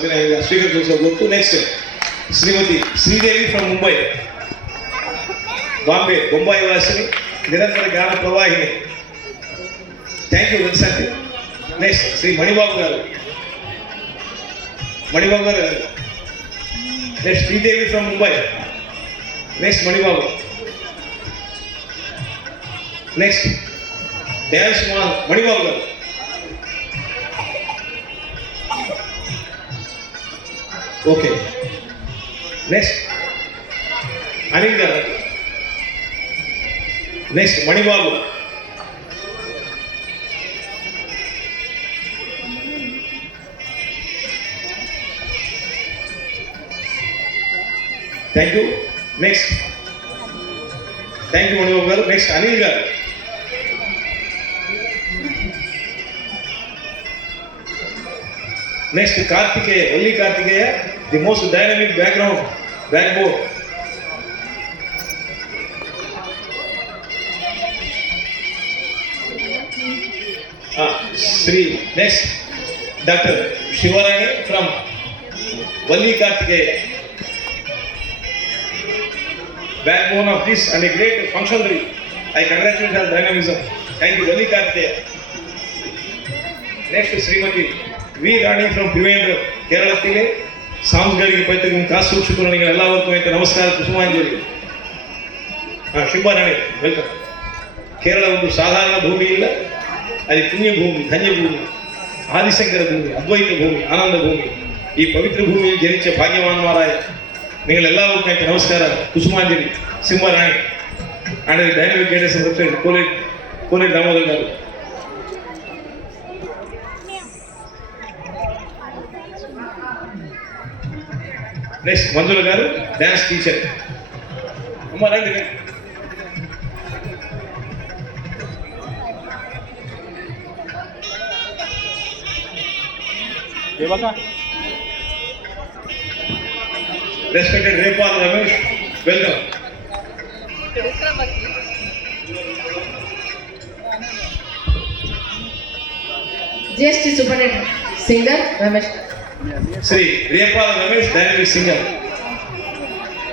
ಸ್ವೀಕರಿಸಬಹುದು. Next Shrimati Sridevi from Mumbai, Bombay ವಾಸಿನಿ, ನಿರಂತರ ಗಾನ ಪ್ರವಾಹಿನಿ. Thank you Rakshanti. Next Shri Manibabu garu. Next Sridevi from Mumbai. Next Manibabu. Next dance Manibabu garu. Okay, next Anil garu. Next Manibabu. Thank you. Next thank you Manibabu garu. Next Anil garu. Next Karthikeya, Valli Karthikeya, the most dynamic backbone. Shri next doctor Sivarani from Valli Karthikeya, backbone of this and a great functionary. I congratulate her dynamism. Thank you, Valli Karthikeya. Next, Srimati V. Rani from Trivandrum, Kerala. ಸಾಂಸ್ಕೃತಿಕ ಪೈತೃಕ ಕಾಸು ಶುಕ್ರ ನಿಮಗೆಲ್ಲರಿಗೂ ಅಂತ ನಮಸ್ಕಾರ. ಕುಸುಮಾಂಜಲಿ. ಶಿಂಬಾರಾಣಿ, welcome. Kerala ಒಂದು ಸಾಧಾರಣ ಭೂಮಿ ಇಲ್ಲ, అది పుణ్య భూమి, ధన్య భూమి, ఆదిశంకర భూమి, అద్వైత భూమి, ఆనంద భూమి. ఈ పవిత్ర భూమిని జనించే భాగ్యవాన్మారాయ ನಿಗಳೆಲ್ಲರಿಗೂ ಅಂತ ನಮಸ್ಕಾರ. Kusumanjali, Simharani and dynamic guidance president Kolate Damodar garu. Next మంజుల గారు, డ్యాన్స్ టీచర్. అమ్మ రండి. Respected Repal Ramesh, welcome. GST Superintendent Singer Ramesh. Sri Repal Ramesh, dynamic singer.